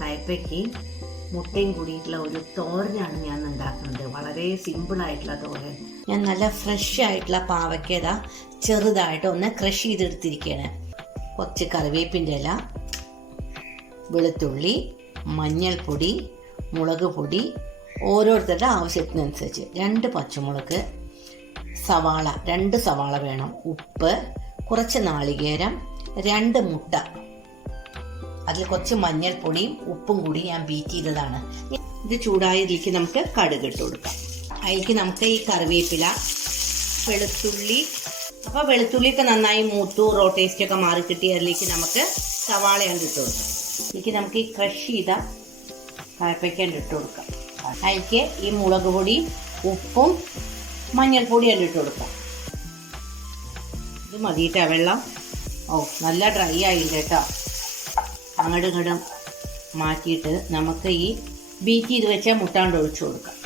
കയ്പ്പയ്ക്കയും മുട്ടയും കൂടിയിട്ടുള്ള ഒരു തോരനാണ് ഞാൻ ഉണ്ടാക്കുന്നത്. വളരെ സിമ്പിളായിട്ടുള്ള തോരൻ. ഞാൻ നല്ല ഫ്രഷ് ആയിട്ടുള്ള പാവയ്ക്ക ചെറുതായിട്ട് ഒന്ന് ക്രഷ് ചെയ്തെടുത്തിരിക്കുകയാണ്. കുറച്ച് കറിവേപ്പിൻ്റെ ഇല, വെളുത്തുള്ളി, മഞ്ഞൾപ്പൊടി, മുളക് പൊടി, ഓരോരുത്തരുടെ ആവശ്യത്തിനനുസരിച്ച് 2 പച്ചമുളക്, സവാള 2 സവാള വേണം, ഉപ്പ്, കുറച്ച് നാളികേരം, 2 മുട്ട, അതിൽ കുറച്ച് മഞ്ഞൾപ്പൊടിയും ഉപ്പും കൂടി ഞാൻ ബീറ്റ് ചെയ്തതാണ്. ഇത് ചൂടായതിലേക്ക് നമുക്ക് കടുക് ഇട്ട് കൊടുക്കാം. അതിലേക്ക് നമുക്ക് ഈ കറിവേപ്പില, വെളുത്തുള്ളി, അപ്പോൾ വെളുത്തുള്ളിയൊക്കെ നന്നായി മൂത്തു ടേസ്റ്റൊക്കെ മാറി കിട്ടി. അതിലേക്ക് നമുക്ക് സവാള ഇട്ട് കൊടുക്കാം. ഇതിലേക്ക് നമുക്ക് ഈ ക്രഷ് ചെയ്ത കയ്പ്പയ്ക്ക ഇട്ട് കൊടുക്കാം. അതിലേക്ക് ഈ മുളക് പൊടി, ഉപ്പും മഞ്ഞൾപ്പൊടിയും ഇട്ട് കൊടുക്കാം. ഇത് മതിയിട്ടാ വെള്ളം. നല്ല ഡ്രൈ ആയില്ല കേട്ടോ. അങ്ങോട്ടും ഇങ്ങോട്ടും മാറ്റിയിട്ട് നമുക്ക് ഈ ബീറ്റ് ചെയ്ത് വെച്ച മുട്ടാണ്ട് ഒഴിച്ചു കൊടുക്കാം.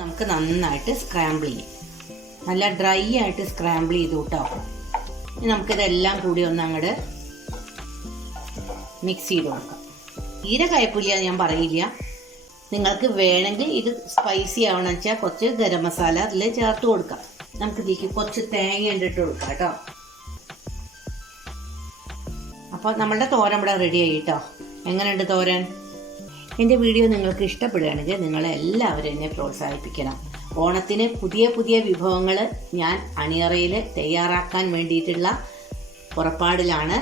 നമുക്ക് നന്നായിട്ട് സ്ക്രാമ്പിൾ ചെയ്യാം. നല്ല ഡ്രൈ ആയിട്ട് സ്ക്രാമ്പിൾ ചെയ്ത് കൂട്ടാവും. ഇനി നമുക്കിതെല്ലാം കൂടി ഒന്ന് അങ്ങോട്ട് മിക്സ് ചെയ്ത് കൊടുക്കാം. തീരെ കയ്പ്പില്ല ഞാൻ പറയില്ല. നിങ്ങൾക്ക് വേണമെങ്കിൽ ഇത് സ്പൈസി ആവണമെന്ന് വെച്ചാൽ കുറച്ച് ഗരം മസാല അതിൽ ചേർത്ത് കൊടുക്കാം. നമുക്ക് ഇതിലേക്ക് കുറച്ച് തേങ്ങ ഇട്ട് കൊടുക്കാം കേട്ടോ. അപ്പോൾ നമ്മളുടെ തോരൻ ഇവിടെ റെഡി ആയി കേട്ടോ. എങ്ങനെയുണ്ട് തോരൻ? എൻ്റെ വീഡിയോ നിങ്ങൾക്ക് ഇഷ്ടപ്പെടുകയാണെങ്കിൽ നിങ്ങളെല്ലാവരും എന്നെ പ്രോത്സാഹിപ്പിക്കണം. ഓണത്തിന് പുതിയ പുതിയ വിഭവങ്ങൾ ഞാൻ അണിയറയിൽ തയ്യാറാക്കാൻ വേണ്ടിയിട്ടുള്ള പുറപ്പാടിലാണ്.